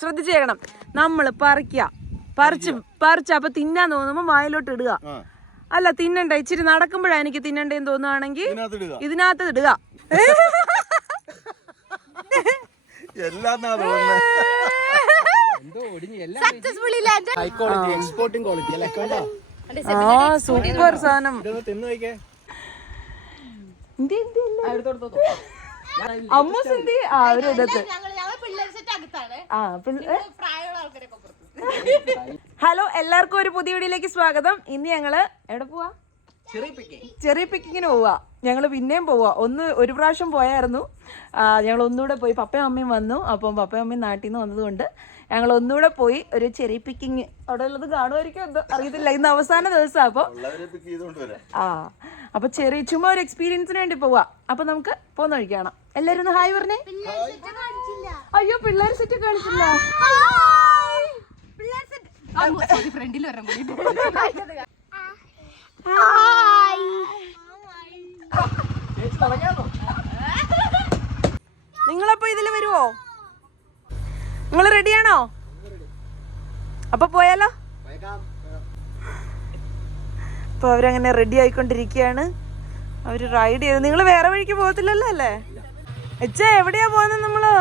ശ്രദ്ധിച്ചേക്കണം. നമ്മള് പറിച്ച അപ്പൊ തിന്നാൻ തോന്നുമ്പോ വായിലോട്ട് ഇടുക. അല്ല തിന്നണ്ട, ഇച്ചിരി നടക്കുമ്പോഴാ എനിക്ക് തിന്നണ്ടേന്ന് തോന്നുകയാണെങ്കിൽ ഇതിനകത്ത് ഇടുക. സൂപ്പർ സാധനം. ഹലോ, എല്ലാവർക്കും ഒരു പുതിയ വീഡിയോയിലേക്ക് സ്വാഗതം. ഇന്ന് ഞങ്ങള് എവിടെ പോവാ? ചെറിയ പിക്കിങ്ങിന് പോവാ. ഞങ്ങള് പിന്നെയും പോവാ. ഒരു പ്രാവശ്യം പോയായിരുന്നു. ഞങ്ങൾ ഒന്നുകൂടെ പോയി. പപ്പയും അമ്മയും വന്നു. അപ്പം പപ്പയും അമ്മയും നാട്ടിൽ നിന്ന് വന്നതുകൊണ്ട് ഞങ്ങൾ ഒന്നുകൂടെ പോയി ഒരു ചെറിയ പിക്കിങ്. അവിടെ ഉള്ളത് കാണുമായിരിക്കും, എന്തോ അറിയത്തില്ല. ഇന്ന് അവസാന ദിവസം. അപ്പൊ ചെറിയ ചുമ്മാ ഒരു എക്സ്പീരിയൻസിന് വേണ്ടി പോവാ. അപ്പൊ നമുക്ക് പോന്ന് കഴിക്കണം. എല്ലാരും ഒന്ന് ഹായ് പറഞ്ഞേ. അയ്യോ, പിള്ളേർ സെറ്റ് കാണിച്ചില്ല. നിങ്ങളപ്പോ ഇതില് വരുവോ? നിങ്ങൾ റെഡിയാണോ? അപ്പൊ പോയാലോ? അപ്പൊ അവരങ്ങനെ റെഡി ആയിക്കൊണ്ടിരിക്കുകയാണ്. അവര് റൈഡ് ചെയ്ത്. നിങ്ങൾ വേറെ വഴിക്ക് പോകത്തില്ലല്ലോ അല്ലേ? എവിടെയാ പോകുന്നത് നമ്മള്?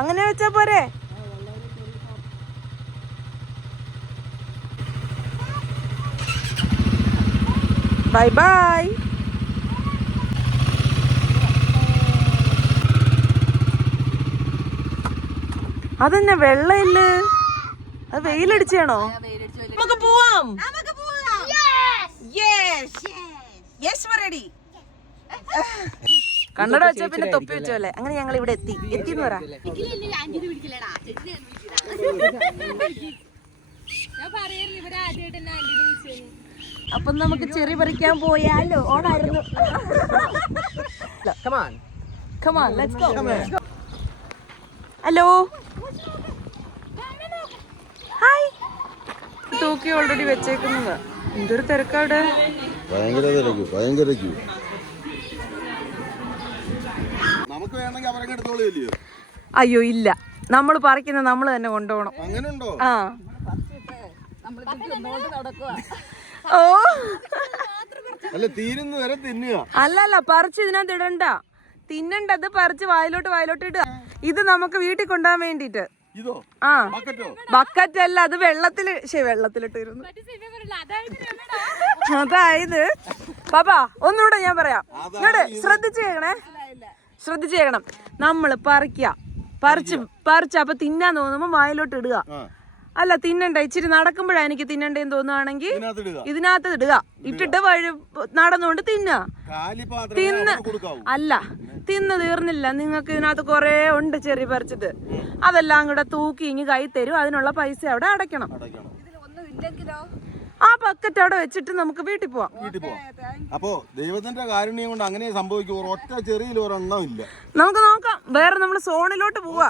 അങ്ങനെ വെച്ചാ പോരെ? Bye bye. അതെന്നെ വെള്ളമില്ല. അത് വെയിലടിച്ചാണോ? നമുക്ക് പോവാം. കണ്ണട വെച്ച പിന്നെ തൊപ്പി വെച്ചോല്ലേ. അങ്ങനെ ഞങ്ങൾ ഇവിടെ എത്തിന്ന് പറ. അപ്പൊ നമുക്ക് ചെറി പറിക്കാൻ പോയാലോ? ഓണായിരുന്നു. Hello, hi. തൂക്കി ഓൾറെഡി വെച്ചേക്കുന്നത്. എന്തൊരു തിരക്കാട്. ഭയങ്കര അയ്യോ ഇല്ല, നമ്മൾ പറിക്കുന്ന നമ്മൾ തന്നെ കൊണ്ടുപോകണം. ആ ഓ അല്ലല്ല, പറിച്ച് ഇതിനകത്ത് ഇടണ്ട. തിന്നണ്ടത് പറിച്ച് വായിലോട്ട് ഇടുക. ഇത് നമുക്ക് വീട്ടിൽ കൊണ്ടുപോകാൻ വേണ്ടിട്ട്. ആ ബക്കറ്റ് അല്ല, അത് വെള്ളത്തിലിട്ടിരുന്നു. അതായത് പാപ്പാ, ഒന്നുകൂടെ ഞാൻ പറയാം. ഇങ്ങോട്ട് ശ്രദ്ധിച്ചേക്കണം. നമ്മള് പറിച്ച അപ്പൊ തിന്നാൻ തോന്നുമ്പോ വായിലോട്ട് ഇടുക. അല്ല തിന്നണ്ട, ഇച്ചിരി നടക്കുമ്പോഴാ എനിക്ക് തിന്നണ്ടേന്ന് തോന്നുകയാണെങ്കിൽ ഇതിനകത്ത് ഇടുക. ഇട്ടിട്ട് നടന്നുകൊണ്ട് തിന്ന് തീർന്നില്ല. നിങ്ങൾക്ക് ഇതിനകത്ത് കുറെ ഉണ്ട് ചെറി പറിച്ചിട്ട്. അതെല്ലാം കൂടെ തൂക്കി ഇങ്ങ് കൈ തരും. അതിനുള്ള പൈസ അവിടെ അടയ്ക്കണം. ആ ബക്കറ്റ് അവിടെ വെച്ചിട്ട് നമുക്ക് വീട്ടിൽ പോവാം. അപ്പോ ദൈവത്തിന്റെ കാരുണ്യം കൊണ്ട് അങ്ങനെ സംഭവിക്കും. ഒറ്റ ചെറിയിൽ ഒരെണ്ണം ഇല്ല. നമുക്ക് നോക്കാം. വേറെ നമ്മള് സോണിലോട്ട് പോവാ.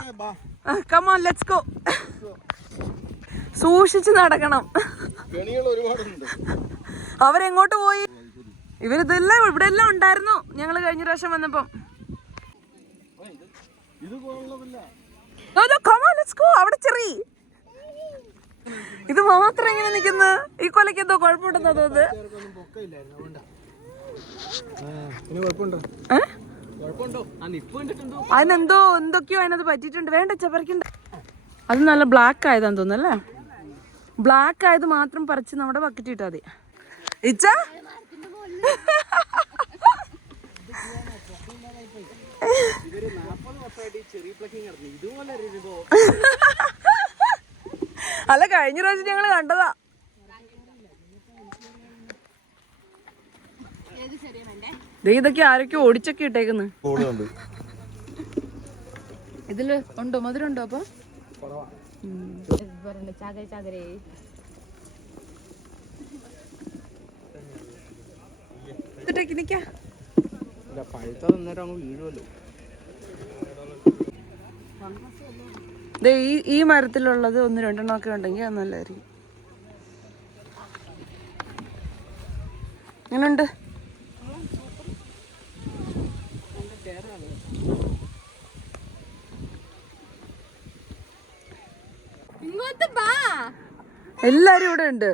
Come on, let's go. സൂക്ഷിച്ച് നടക്കണം. അവരെങ്ങോട്ട് പോയി? ഇവരിതെല്ലാം ഇവിടെ എല്ലാം ഉണ്ടായിരുന്നു ഞങ്ങള് കഴിഞ്ഞ പ്രാവശ്യം വന്നപ്പം. അവിടെ ചെറി ഇത് മാത്രം ഇങ്ങനെ നിക്കുന്ന. ഈ കൊലക്ക് എന്തോ കുഴപ്പമുണ്ടെന്നാ തോന്നുന്നത്. എന്തൊക്കെയോ അതിനകത്ത് പറ്റിയിട്ടുണ്ട്. വേണ്ട പറിക്കണ്ട. അത് നല്ല ബ്ലാക്ക് ആയതാന്ന് തോന്നുന്നല്ലേ. ബ്ലാക്ക് ആയത് മാത്രം പറിച്ച് നമ്മുടെ ബക്കറ്റ് ഇട്ടാ മതി. അല്ല, കഴിഞ്ഞ പ്രാവശ്യം ഞങ്ങള് കണ്ടതാ. ഇതൊക്കെ ആരൊക്കെ ഓടിച്ചൊക്കെ ഇട്ടേക്കുന്നു. ഇതില് ഉണ്ടോ, മധുരം ഉണ്ടോ? അപ്പൊ ഈ മരത്തിലുള്ളത് 1-2 ഒക്കെ ഉണ്ടെങ്കിൽ അത് നല്ലതായിരിക്കും. എങ്ങനെയുണ്ട്? എല്ലാരും ഇവിടെ ഉണ്ട്.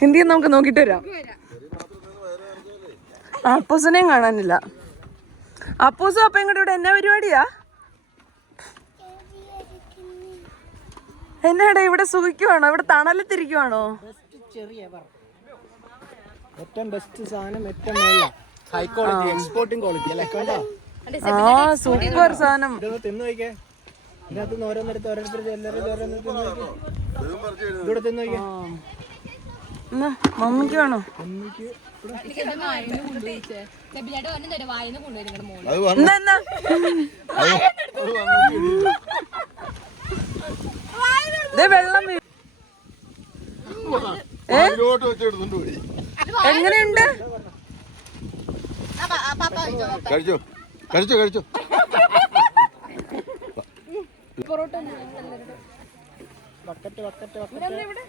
ഹിന്ദിയും നമുക്ക് നോക്കിട്ട് വരാം. അപ്പൂസിനെയും കാണാനില്ല. അപ്പൂസും അപ്പം ഇങ്ങോട്ട് ഇവിടെ എന്നാ പരിപാടിയാ? എന്നാടെ ഇവിടെ സുഖിക്കുവാണോ? ഇവിടെ തണലത്തിരിക്കുവാണോ? ഏറ്റവും ബെസ്റ്റ് സാധനം, ഏറ്റവും ഹൈ ക്വാളിറ്റി, എക്സ്പോർട്ടിംഗ് ക്വാളിറ്റി അല്ലേ? ആ സൂപ്പർ സാധനം. ഇതൊന്ന് തിന്നു നോക്കിയേ. ഇതിനകത്ത് നിന്ന് ഓരോന്നെടുത്ത് എല്ലാവരും ഓരോന്ന് തിന്നു നോക്കിയേ. ഇവിടെ തിന്നു നോക്കിയേ. മമ്മിക്ക് വേണോ? വെള്ളം എങ്ങനെയുണ്ട്? കഴിച്ചോ കഴിച്ചോ കഴിച്ചോ. Bucket bucket bucket.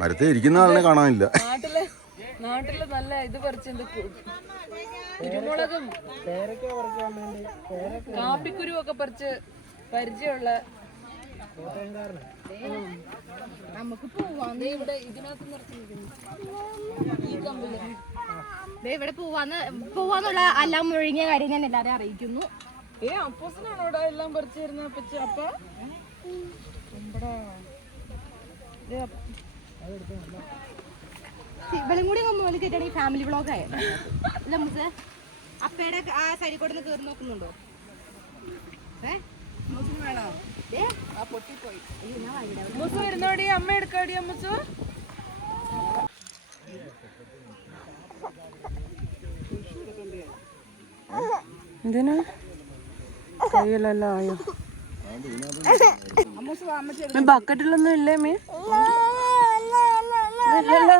മരത്തെ ഇരിക്കുന്ന ആളിനെ കാണാനില്ല. നാട്ടില് നല്ല ഇത് പറിച്ച് കുരുമുളകും കാപ്പിക്കുരു ഒക്കെ പറിച്ച് പരിചയമുള്ള നമുക്ക് ഇവിടെ ഇവിടെ പോവാന്നുള്ള എല്ലാം ഒഴുങ്ങിയ കാര്യം ഞാൻ എല്ലാരെയും അറിയിക്കുന്നു. അപ്പോസിനാണോ ഇവിടെ എല്ലാം പറിച്ചു തരുന്ന അപ്പച്ച? അപ്പ ഇവളും കൂടി മുകളിൽ കയറ്റാണ് ഈ ഫാമിലി വ്ളോഗായ അല്ല മുസ്. അപ്പയുടെ ആ സൈഡിൽ കൂടെ കയറി നോക്കുന്നുണ്ടോ? വരുന്നോടി അമ്മ എടുക്കാടി. അമ്മച്ചു എന്തിനാ കയ്യിലെല്ലാം ആയോ? ബക്കറ്റിലൊന്നും ഇല്ലേ മീ? ഇല്ലല്ലോ.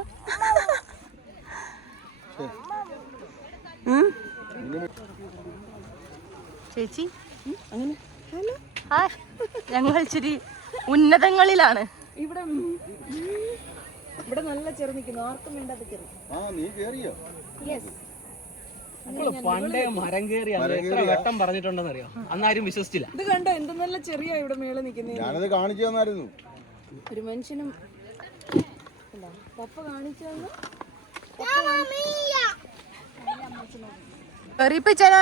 ചേച്ചി ഞങ്ങൾ ഇച്ചിരി ഉന്നതങ്ങളിലാണ്. ഇവിടെ ഇവിടെ നല്ല ചെറു നിൽക്കുന്നു. ആർക്കും വേണ്ടാത്ത ചെറു. പണ്ടേ മരം കയറിയാണ് എത്ര വട്ടം പറഞ്ഞിട്ടുണ്ടെന്ന് അറിയോ? അന്നാരും വിശ്വസിച്ചില്ല. ഇത് കണ്ടോ എന്ത് നല്ല ചെറിയ ഇവിടെ മേലെ നിൽക്കുന്നത്. ഞാനത് കാണിച്ചു തന്നായിരുന്നു. ഒരു മനുഷ്യനും പപ്പ കാണിച്ചു തന്നു.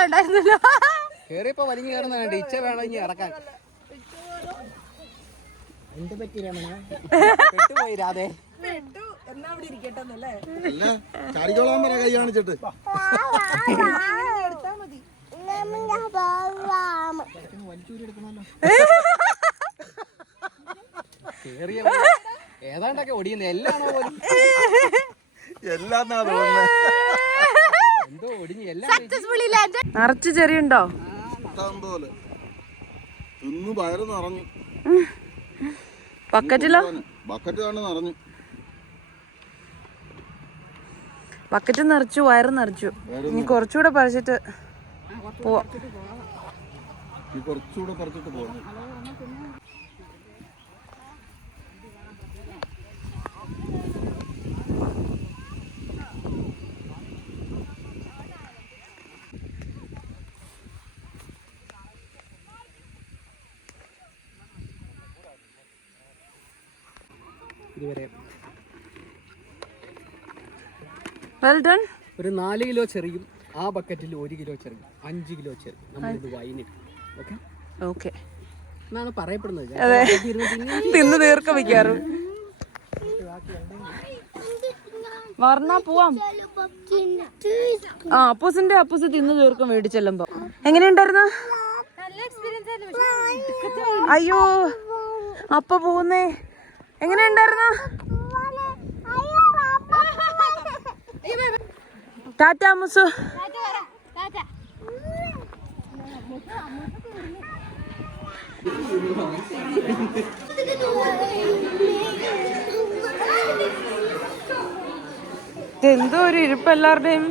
ഉണ്ടായിരുന്നല്ലോ. കേറിയപ്പോ വലിഞ്ഞു കയറുന്ന വേണ്ട ഇച്ച വേണം ഇനി ഇറക്കാൻ. എന്ത് പറ്റി രമണ? പെട്ടുപോയി രാധേ. എന്നാ അവിടെ ഇരിക്കട്ടെന്നല്ലേ? അല്ല ചാടിക്കോളാൻ പറ കൈ കാണിച്ചിട്ട്. എടുത്താ മതി. കേറിയ ഏതാണ്ടൊക്കെ ഒടിയുന്നത് എല്ലാണോ പോലും എല്ലാന്നാ തോന്നുന്നത്. എന്തോ ഒടിഞ്ഞു എല്ലാം. നിറച്ച് ചെറിയുണ്ടോ? പോലെ തിന്നു വയറ് നിറഞ്ഞു. ബക്കറ്റിലോ? ബക്കറ്റ് കൊണ്ട് നിറഞ്ഞു. ബക്കറ്റ് നിറച്ചു, വയറ് നിറച്ചു. ഇനി കുറച്ചുകൂടെ പറിച്ചിട്ട് പോവാം. കുറച്ചുകൂടെ പറിച്ചിട്ട് പോവാം. ഇതുവരെ വെൽ ഡൺ. ഒരു 4 കിലോ ചെറിയും ആ ബക്കറ്റിൽ 1 കിലോ ചെറിയും 5 കിലോ ചെറിയും നമ്മളിത് വൈനിട്ട്. ഓക്കെ ഓക്കെ എന്നാണ് പറയപ്പെടുന്നത്. തിന്ന് തീർക്ക മിക്കാറും. വർണ്ണ പോവാം. ആ അപ്പൂസ് തിന്ന് തീർക്കും മേടിച്ചെല്ലുമ്പോ. എങ്ങനെയുണ്ടായിരുന്നു? അയ്യോ അപ്പ പോകുന്നേ. എങ്ങനെയുണ്ടായിരുന്നു? ടാറ്റ അമ്മൂസു. എന്തോ ഒരു ഇരിപ്പ് എല്ലാവരുടെയും.